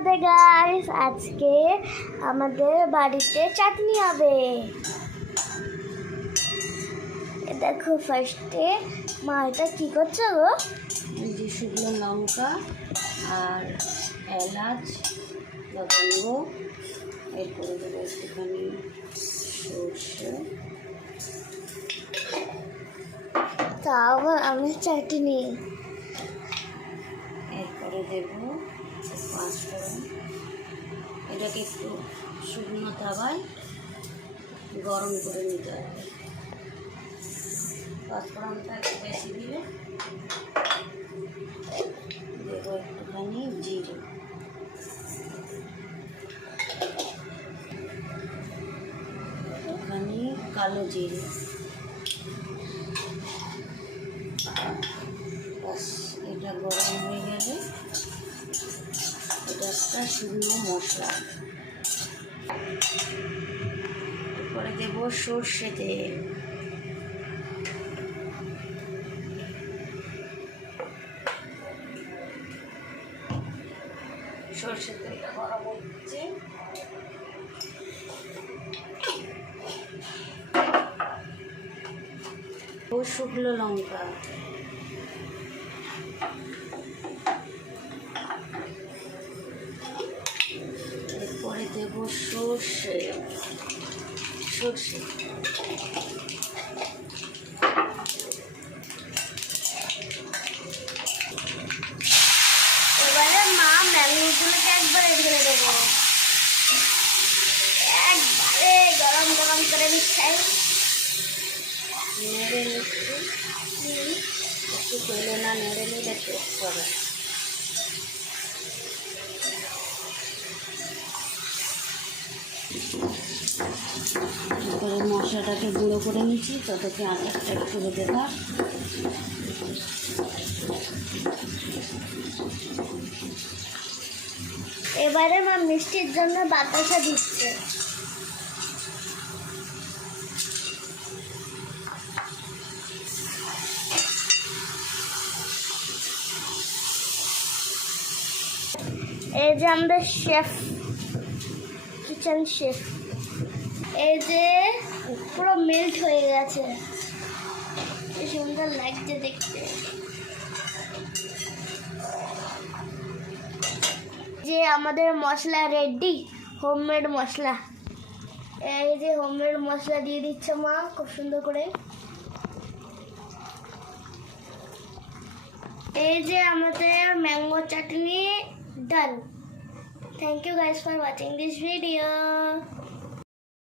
Radhe guys, আজকে আমাদের বাড়িতে চাটনি হবে। দেখো ফার্স্টে মা এটা কি করছে গো? যে শুকনো লঙ্কা আর এলাচ লবঙ্গ, এরপরে দেবো একটুখানি সর্ষে, তাও আমি চাটনি, এরপরে দেবো পাঁচফোড়ন। এটাকে একটু শুকনো তাওয়ায় গরম করে নিতে হবে। পাঁচফোড়নটা একটু বেশি দিলে দেবো একটুখানি জিরে, একটুখানি কালো জিরে। বাস, এটা গরম হয়ে গেলে এটা একটা শুকনো মশলা। এরপরে দেবো সর্ষে তেল, সর্ষে তেলটা গরম হচ্ছে। ও শুকনো লঙ্কা, এরপরে দেবো সর্ষে, এবারে মা ম্যাঙ্গোগুলোকে একবারে ঢেলে দেবো, একবারে গরম গরম করে মিশাই। নেড়ে নিচ্ছি, একটু তেলে না নেড়ে নিলে টেস্ট হবে। এরপরে মশলাটাকে গুঁড়ো করে নিচ্ছি, ততক্ষণ আচারটা একটু হতে থাক। এবারে মা মিষ্টির জন্য বাতাসা দিচ্ছে। এই যে আমাদের শেফ, কিচেন শেফ, এই যে পুরো মেল্ট হয়ে গেছে, কি সুন্দর লাগছে দেখতে। যে আমাদের মশলা রেডি, হোমমেড মশলা। এই যে হোমমেড মশলা দিয়ে দিচ্ছে মা খুব সুন্দর করে। এই যে আমাদের mango chutney done. Thank you guys for watching this video.